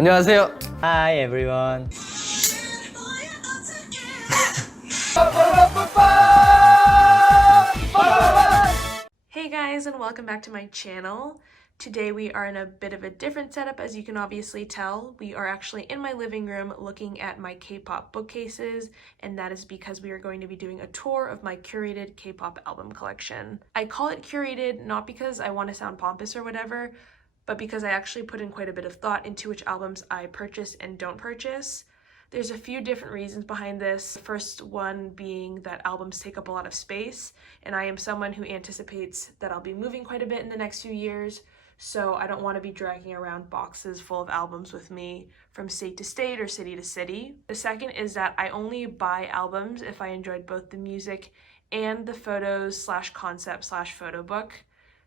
안녕하세요. Hi everyone. Hey guys, and welcome back to my channel. Today we are in a bit of a different setup, as you can obviously tell. We are actually in my living room looking at my K-pop bookcases, and that is because we are going to be doing a tour of my curated K-pop album collection. I call it curated not because I want to sound pompous or whatever, but because I actually put in quite a bit of thought into which albums I purchase and don't purchase. There's a few different reasons behind this. The first one being that albums take up a lot of space, and I am someone who anticipates that I'll be moving quite a bit in the next few years, so I don't want to be dragging around boxes full of albums with me from state to state or city to city. The second is that I only buy albums if I enjoyed both the music and the photos / concept / photo book.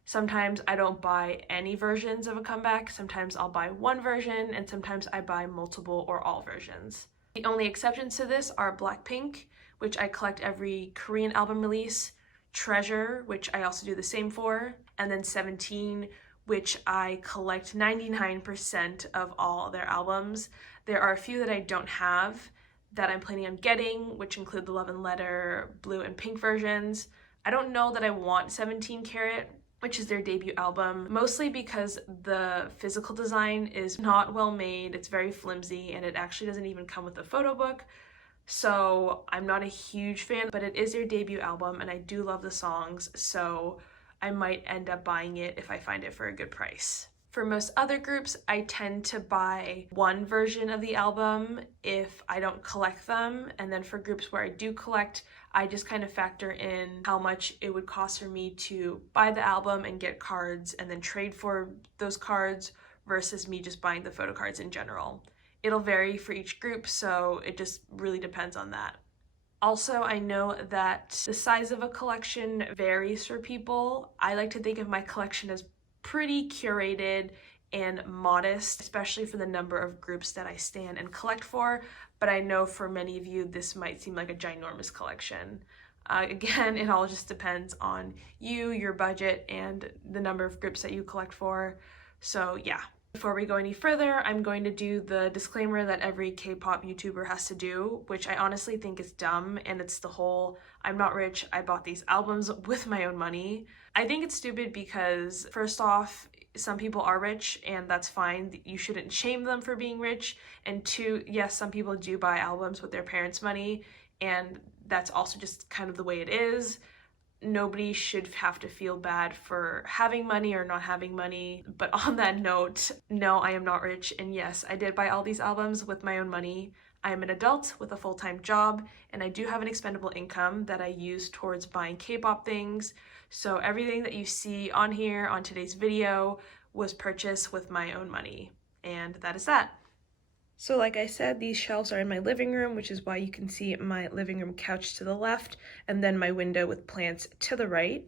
Sometimes I don't buy any versions of a comeback, sometimes I'll buy one version, and sometimes I buy multiple or all versions. The only exceptions to this are Blackpink, which I collect every Korean album release, Treasure, which I also do the same for, and then 17, which I collect 99% of all their albums. There are a few that I don't have that I'm planning on getting, which include the Love and Letter, Blue and Pink versions. I don't know that I want 17 Carat, which is their debut album, mostly because the physical design is not well made, it's very flimsy, and it actually doesn't even come with a photo book. So I'm not a huge fan, but it is their debut album and I do love the songs, so I might end up buying it if I find it for a good price. For most other groups, I tend to buy one version of the album if I don't collect them, and then for groups where I do collect, I just kind of factor in how much it would cost for me to buy the album and get cards and then trade for those cards versus me just buying the photo cards in general. It'll vary for each group, so it just really depends on that. Also, I know that the size of a collection varies for people. I like to think of my collection as pretty curated and modest, especially for the number of groups that I stan and collect for, but I know for many of you this might seem like a ginormous collection. Again, it all just depends on you, your budget, and the number of groups that you collect for. So yeah. Before we go any further, I'm going to do the disclaimer that every K-pop YouTuber has to do, which I honestly think is dumb, and it's the whole, I'm not rich, I bought these albums with my own money. I think it's stupid because, first off, some people are rich, and that's fine. You shouldn't shame them for being rich. And two, yes, some people do buy albums with their parents' money, and that's also just kind of the way it is. Nobody should have to feel bad for having money or not having money. But on that note, no, I am not rich, and yes, I did buy all these albums with my own money. I am an adult with a full-time job, and I do have an expendable income that I use towards buying K-pop things. So everything that you see on here on today's video was purchased with my own money, and that is that. So like I said, these shelves are in my living room, which is why you can see my living room couch to the left and then my window with plants to the right.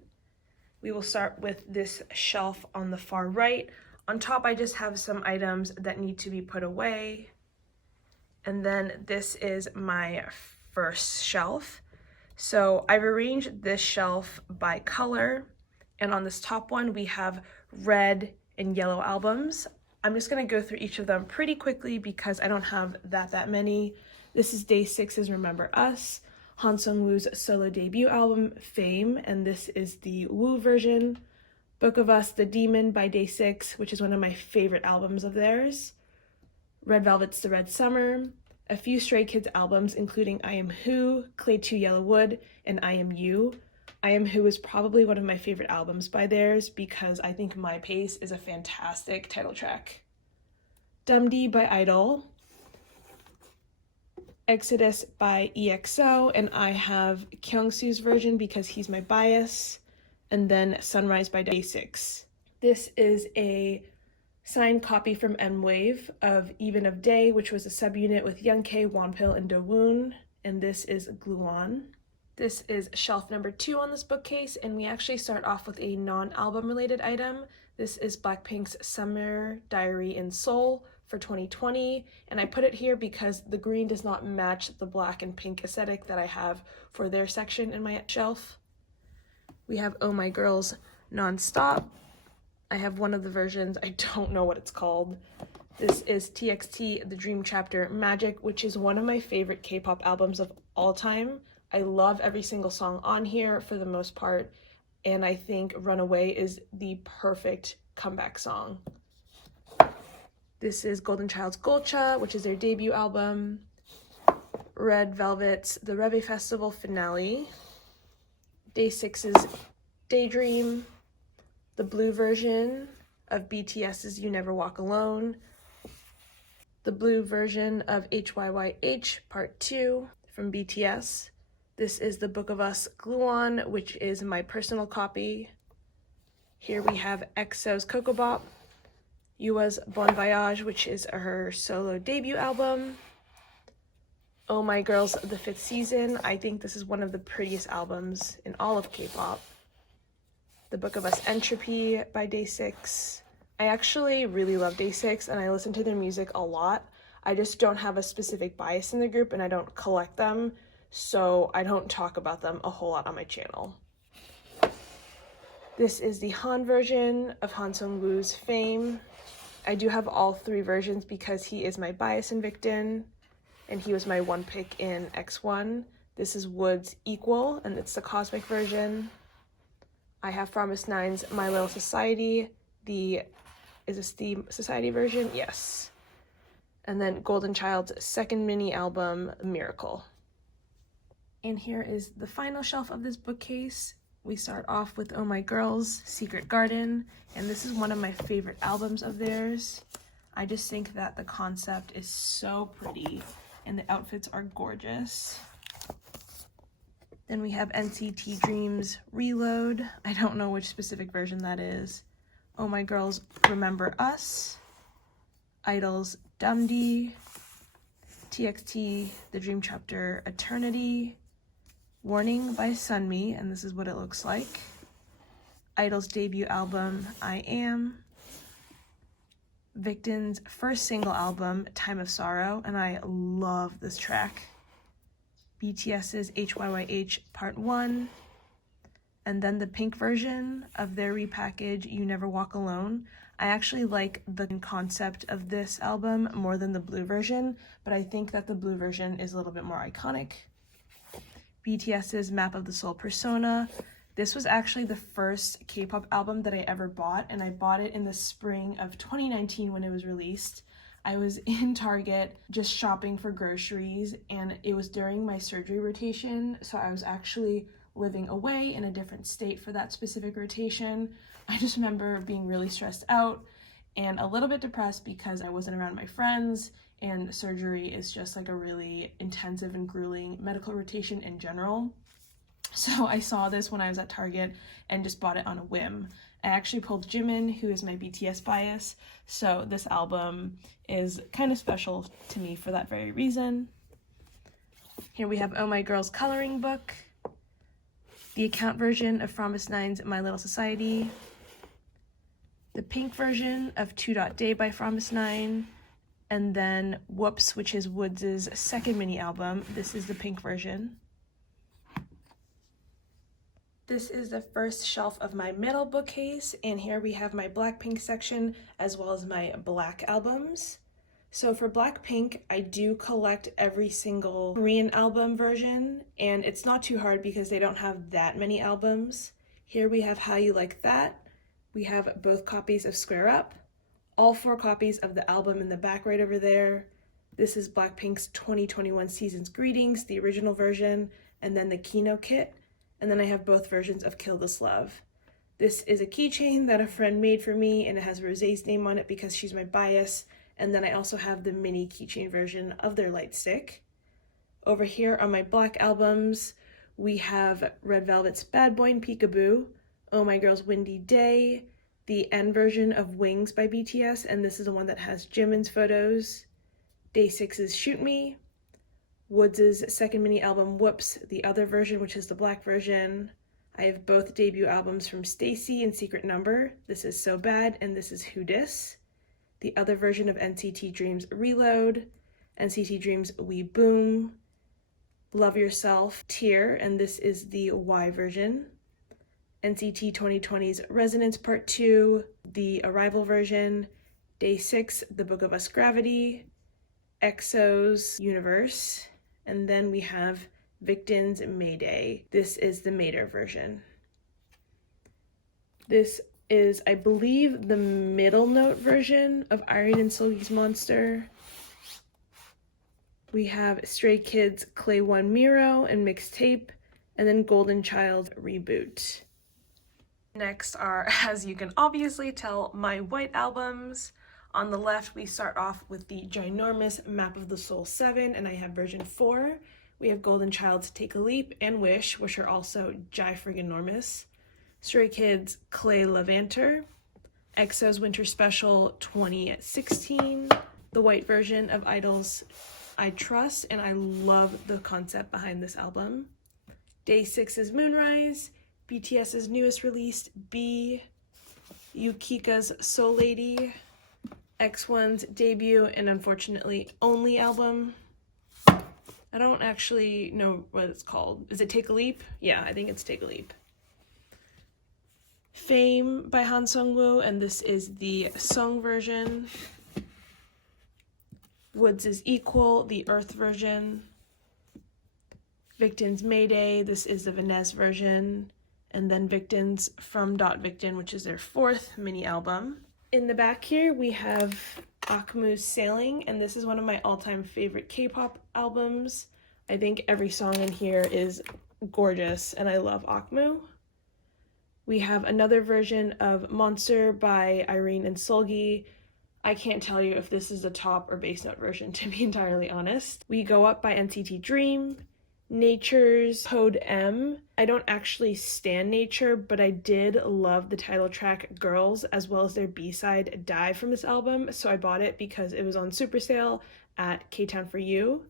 We will start with this shelf on the far right. On top, I just have some items that need to be put away. And then this is my first shelf. So I've arranged this shelf by color. And on this top one, we have red and yellow albums. I'm just gonna go through each of them pretty quickly because I don't have that many. This is Day 6's Remember Us, Han Sung-woo's solo debut album, Fame, and this is the Woo version. Book of Us, The Demon by Day 6, which is one of my favorite albums of theirs. Red Velvet's The Red Summer, a few Stray Kids albums including I Am Who, Clay 2 Yellow Wood, and I Am You. I Am Who is probably one of my favorite albums by theirs because I think My Pace is a fantastic title track. Dumdy by Idol, Exodus by EXO, and I have Kyungsu's version because he's my bias, and then Sunrise by Day 6. This is a signed copy from M-Wave of Even of Day, which was a subunit with Youngtae, Wonpil, and Dowoon, and this is Gluon. This is shelf number 2 on this bookcase, and we actually start off with a non-album related item. This is Blackpink's Summer Diary in Seoul for 2020, and I put it here because the green does not match the black and pink aesthetic that I have for their section in my shelf. We have Oh My Girls Non-Stop. I have one of the versions, I don't know what it's called. This is TXT, The Dream Chapter Magic, which is one of my favorite K-pop albums of all time. I love every single song on here for the most part, and I think Runaway is the perfect comeback song. This is Golden Child's Golcha, which is their debut album. Red Velvet's The Reve Festival Finale. Day 6's Daydream. The blue version of BTS's You Never Walk Alone. The blue version of HYYH Part 2 from BTS. This is the Book of Us Glue-On, which is my personal copy. Here we have EXO's Coco Bop. Yua's Bon Voyage, which is her solo debut album. Oh My Girl's The Fifth Season. I think this is one of the prettiest albums in all of K-pop. The Book of Us Entropy by Day 6. I actually really love Day 6 and I listen to their music a lot. I just don't have a specific bias in the group and I don't collect them, so I don't talk about them a whole lot on my channel. This is the Han version of Han Sung-woo's Fame. I do have all 3 versions because he is my bias in Victon and he was my one pick in X1. This is Wood's Equal and it's the cosmic version. I have Promise Nine's My Little Society. Is this the Society version? Yes. And then Golden Child's second mini album, Miracle. And here is the final shelf of this bookcase. We start off with Oh My Girl's Secret Garden, and this is one of my favorite albums of theirs. I just think that the concept is so pretty, and the outfits are gorgeous. Then we have NCT Dream's Reload. I don't know which specific version that is. Oh My Girl's Remember Us. Idol's Dumdy. TXT, The Dream Chapter Eternity. Warning by Sunmi, and this is what it looks like. Idol's debut album, I Am. Victon's first single album, Time of Sorrow, and I love this track. BTS's HYYH Part 1. And then the pink version of their repackaged You Never Walk Alone. I actually like the concept of this album more than the blue version, but I think that the blue version is a little bit more iconic. BTS's Map of the Soul Persona. This was actually the first K-pop album that I ever bought, and I bought it in the spring of 2019 when it was released. I was in Target just shopping for groceries, and it was during my surgery rotation, so I was actually living away in a different state for that specific rotation. I just remember being really stressed out and a little bit depressed because I wasn't around my friends, and surgery is just like a really intensive and grueling medical rotation in general. So I saw this when I was at Target and just bought it on a whim. I actually pulled Jimin, who is my BTS bias, so this album is kind of special to me for that very reason. Here we have Oh My Girl's coloring book, the account version of Promise Nine's My Little Society, the pink version of 2 Day by Promise Nine, and then Whoops, which is Woods' second mini album. This is the pink version. This is the first shelf of my middle bookcase, and here we have my Blackpink section as well as my Black albums. So for Blackpink, I do collect every single Korean album version, and it's not too hard because they don't have that many albums. Here we have How You Like That. We have both copies of Square Up, all 4 copies of the album in the back right over there. This is Blackpink's 2021 Season's Greetings, the original version, and then the Kino kit. And then I have both versions of Kill This Love. This is a keychain that a friend made for me, and it has Rosé's name on it because she's my bias. And then I also have the mini keychain version of their light stick. Over here on my Black albums, we have Red Velvet's Bad Boy and Peekaboo, Oh My Girl's Windy Day, the N version of Wings by BTS, and this is the one that has Jimin's photos, Day 6's Shoot Me, Woods' second mini album Whoops, the other version, which is the black version. I have both debut albums from Stacy and Secret Number. This is So Bad, and this is Who Dis. The other version of NCT Dream's Reload, NCT Dream's We Boom, Love Yourself, Tear, and this is the Y version. NCT 2020's Resonance Part 2, the Arrival version, Day 6, The Book of Us Gravity, EXO's Universe, and then we have Victon's Mayday. This is the Mater version. This is, I believe, the middle note version of Irene and Seulgi's Monster. We have Stray Kids Clay One Miro and Mixtape, and then Golden Child Reboot. Next are, as you can obviously tell, my white albums. On the left, we start off with the ginormous Map of the Soul 7, and I have version 4. We have Golden Child's Take a Leap and Wish, which are also gi-friggin-normous. Stray Kids Clay Levanter, EXO's Winter Special 2016, the white version of Idol's I Trust, and I love the concept behind this album. Day 6's Moonrise, BTS's newest release, B, Yukika's Soul Lady, X1's debut and unfortunately only album. I don't actually know what it's called. Is it Take a Leap? Yeah, I think it's Take a Leap. Fame by Han Sung-woo, and this is the song version. Woods is Equal, the Earth version. Victon's Mayday, this is the Vanessa version. And then Victon's From Victon, which is their 4th mini album. In the back here, we have Akmu's Sailing, and this is one of my all-time favorite K-pop albums. I think every song in here is gorgeous, and I love Akmu. We have another version of Monster by Irene and Seulgi. I can't tell you if this is a top or bass note version, to be entirely honest. We Go Up by NCT Dream, Nature's Code M. I don't actually stan Nature, but I did love the title track Girls, as well as their B-side Die from this album, so I bought it because it was on super sale at K-Town For You.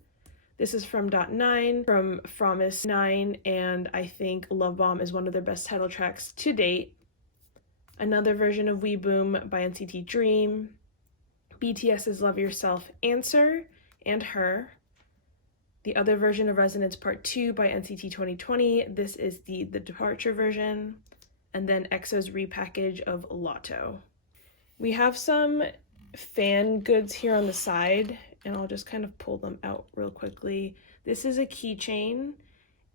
This is from .9, from Promise 9, and I think Love Bomb is one of their best title tracks to date. Another version of We Boom by NCT Dream, BTS's Love Yourself Answer, and Her. The other version of Resonance Part 2 by NCT 2020, this is the Departure version, and then EXO's repackage of Lotto. We have some fan goods here on the side, and I'll just kind of pull them out real quickly. This is a keychain,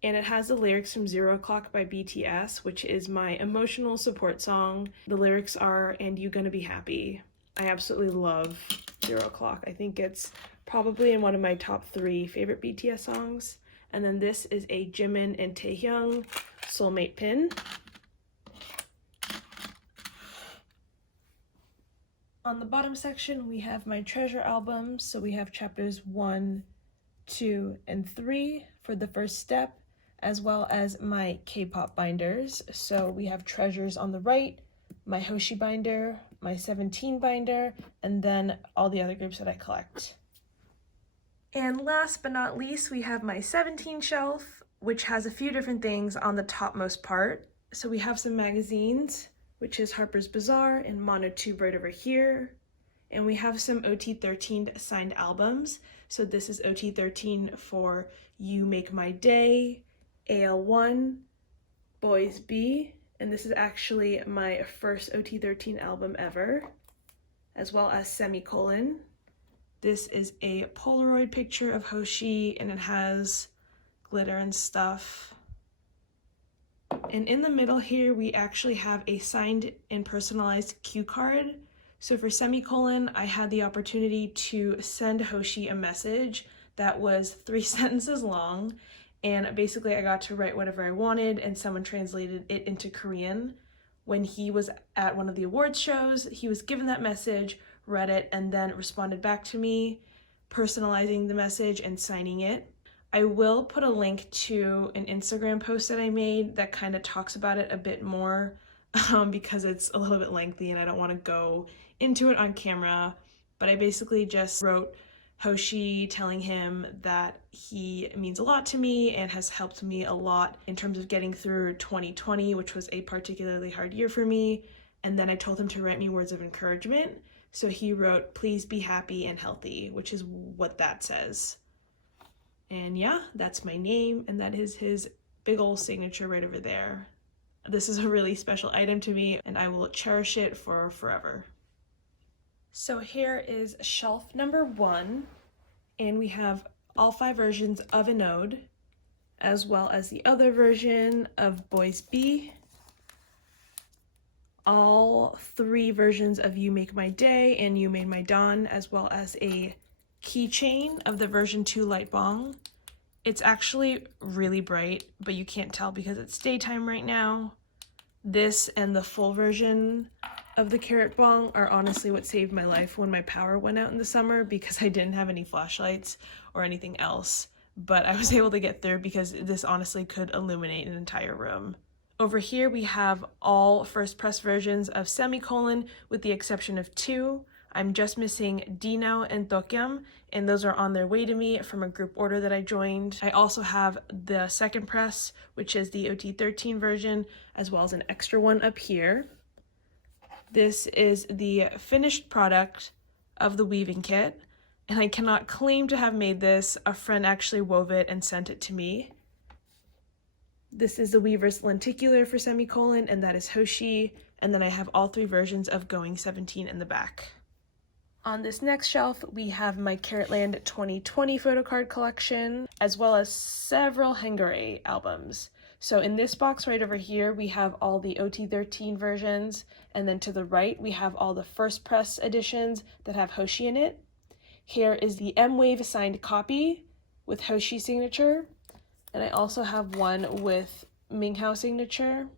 and it has the lyrics from Zero O'Clock by BTS, which is my emotional support song. The lyrics are, "And You Gonna Be Happy." I absolutely love Zero O'Clock. I think it's probably in one of my top 3 favorite BTS songs. And then this is a Jimin and Taehyung Soulmate pin. On the bottom section, we have my treasure albums. So we have chapters 1, 2, and 3 for the first step, as well as my K-pop binders. So we have treasures on the right, my Hoshi binder, my 17 binder, and then all the other groups that I collect. And last but not least, we have my 17 shelf, which has a few different things on the topmost part. So we have some magazines, which is Harper's Bazaar and Monotube right over here. And we have some OT13 signed albums. So this is OT13 for You Make My Day, AL1, Boys B, and this is actually my first OT13 album ever, as well as Semicolon. This is a Polaroid picture of Hoshi, and it has glitter and stuff. And in the middle here, we actually have a signed and personalized cue card. So for Semicolon, I had the opportunity to send Hoshi a message that was 3 sentences long, and basically I got to write whatever I wanted, and someone translated it into Korean. When he was at one of the awards shows, he was given that message, read it, and then responded back to me, personalizing the message and signing it. I will put a link to an Instagram post that I made that kind of talks about it a bit more, because it's a little bit lengthy and I don't want to go into it on camera, but I basically just wrote Hoshi telling him that he means a lot to me and has helped me a lot in terms of getting through 2020, which was a particularly hard year for me. And then I told him to write me words of encouragement. So he wrote, "Please be happy and healthy," which is what that says. And yeah, that's my name, and that is his big old signature right over there. This is a really special item to me, and I will cherish it for forever. So here is shelf number 1, and we have all 5 versions of an ode, as well as the other version of Boys B, all 3 versions of You Make My Day and You Made My Dawn, as well as a keychain of the version 2 light bong. It's actually really bright, but you can't tell because it's daytime right now. This and the full version of the carrot bong are honestly what saved my life when my power went out in the summer, because I didn't have any flashlights or anything else. But I was able to get through because this honestly could illuminate an entire room. Over here we have all first press versions of Semicolon with the exception of 2. I'm just missing Dino and Tokyam, and those are on their way to me from a group order that I joined. I also have the second press, which is the OT13 version, as well as an extra one up here. This is the finished product of the weaving kit, and I cannot claim to have made this. A friend actually wove it and sent it to me. This is the weaver's lenticular for Semicolon, and that is Hoshi, and then I have all 3 versions of Going 17 in the back. On this next shelf, we have my Carrotland 2020 photocard collection, as well as several Hengare albums. So in this box right over here, we have all the OT13 versions, and then to the right, we have all the first press editions that have Hoshi in it. Here is the M-Wave signed copy with Hoshi signature, and I also have one with Minghao signature.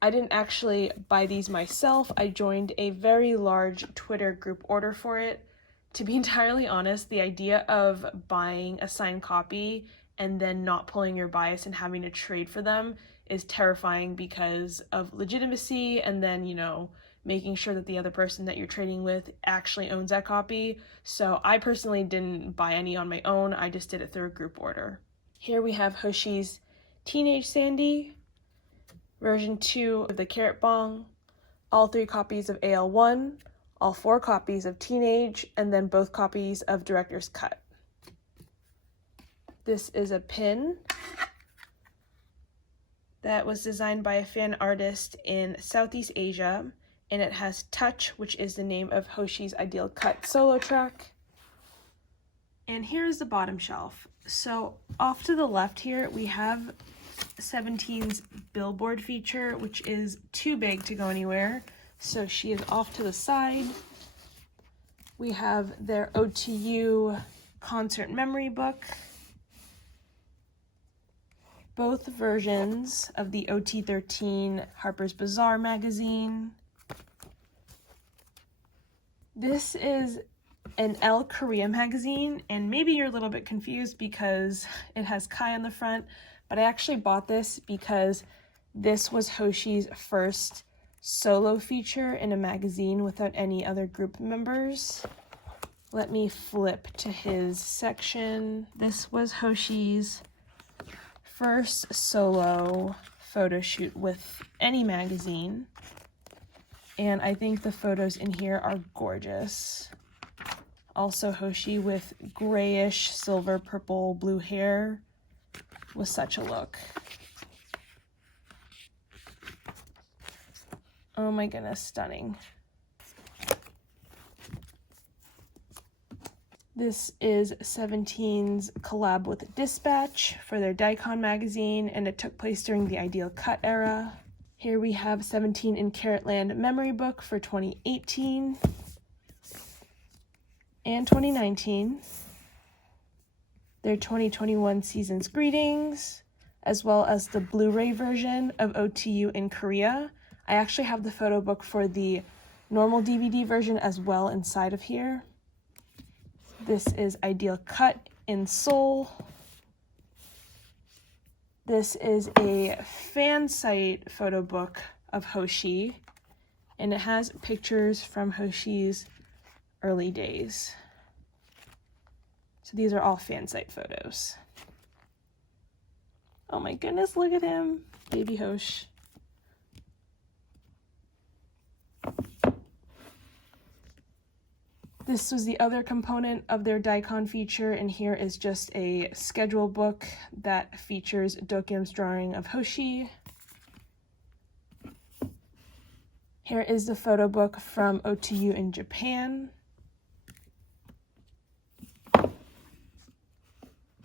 I didn't actually buy these myself. I joined a very large Twitter group order for it. To be entirely honest, the idea of buying a signed copy and then not pulling your bias and having to trade for them is terrifying because of legitimacy, and then, you know, making sure that the other person that you're trading with actually owns that copy. So I personally didn't buy any on my own. I just did it through a group order. Here we have Hoshi's Teenage Sandy, version 2 of the Carrot Bong, all 3 copies of AL1, all 4 copies of Teenage, and then both copies of Director's Cut. This is a pin that was designed by a fan artist in Southeast Asia, and it has Touch, which is the name of Hoshi's Ideal Cut solo track. And here's the bottom shelf. So off to the left here, we have 17's Billboard feature, which is too big to go anywhere, so she is off to the side. We have their OTU concert memory book, both versions of the OT13 Harper's Bazaar magazine. This is an Elle Korea magazine, and maybe you're a little bit confused because it has Kai on the front, but I actually bought this because this was Hoshi's first solo feature in a magazine without any other group members. Let me flip to his section. This was Hoshi's first solo photo shoot with any magazine, and I think the photos in here are gorgeous. Also Hoshi with grayish, silver, purple, blue hair with such a look. Oh my goodness, stunning. This is 17's collab with Dispatch for their Daikon magazine, and it took place during the Ideal Cut era. Here we have 17 in Carrotland memory book for 2018 and 2019. Their 2021 season's greetings, as well as the Blu-ray version of OTU in Korea. I actually have the photo book for the normal DVD version as well inside of here. This is Ideal Cut in Seoul. This is a fan site photo book of Hoshi, and it has pictures from Hoshi's early days. So these are all fan site photos. Oh my goodness, look at him, baby Hosh. This was the other component of their Daikon feature, and here is just a schedule book that features Dokyam's drawing of Hoshi. Here is the photo book from OTU in Japan.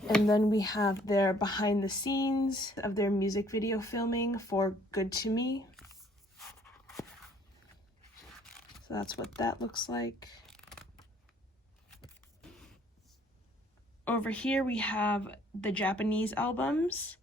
And then we have their behind the scenes of their music video filming for Good to Me. So that's what that looks like. Over here we have the Japanese albums.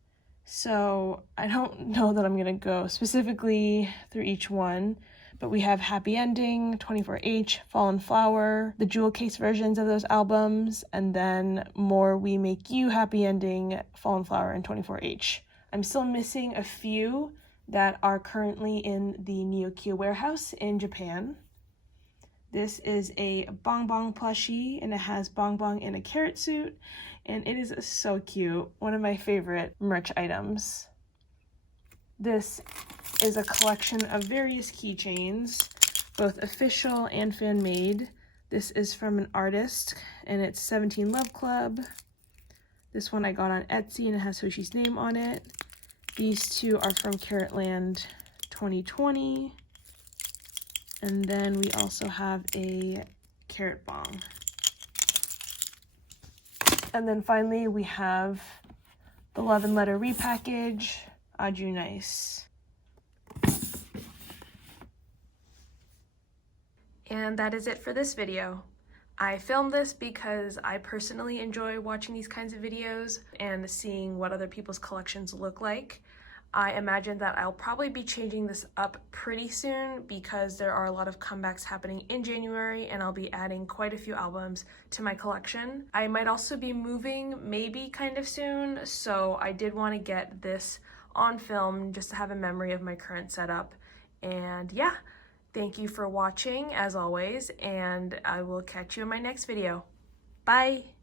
So I don't know that I'm gonna go specifically through each one, but we have Happy Ending, 24H, Fallen Flower, the jewel case versions of those albums, and then more We Make You, Happy Ending, Fallen Flower, and 24H. I'm still missing a few that are currently in the Neokia warehouse in Japan. This is a Bong Bong plushie, and it has Bong Bong in a carrot suit, and it is so cute. One of my favorite merch items. This is a collection of various keychains, both official and fan-made. This is from an artist, and it's 17 Love Club. This one I got on Etsy, and it has Hoshi's name on it. These two are from Carrotland 2020. And then we also have a carrot bong. And then finally we have the Love and Letter repackage, Aju Nice. And that is it for this video. I filmed this because I personally enjoy watching these kinds of videos and seeing what other people's collections look like. I imagine that I'll probably be changing this up pretty soon because there are a lot of comebacks happening in January, and I'll be adding quite a few albums to my collection. I might also be moving maybe kind of soon, so I did want to get this on film just to have a memory of my current setup. And yeah, thank you for watching as always, and I will catch you in my next video. Bye!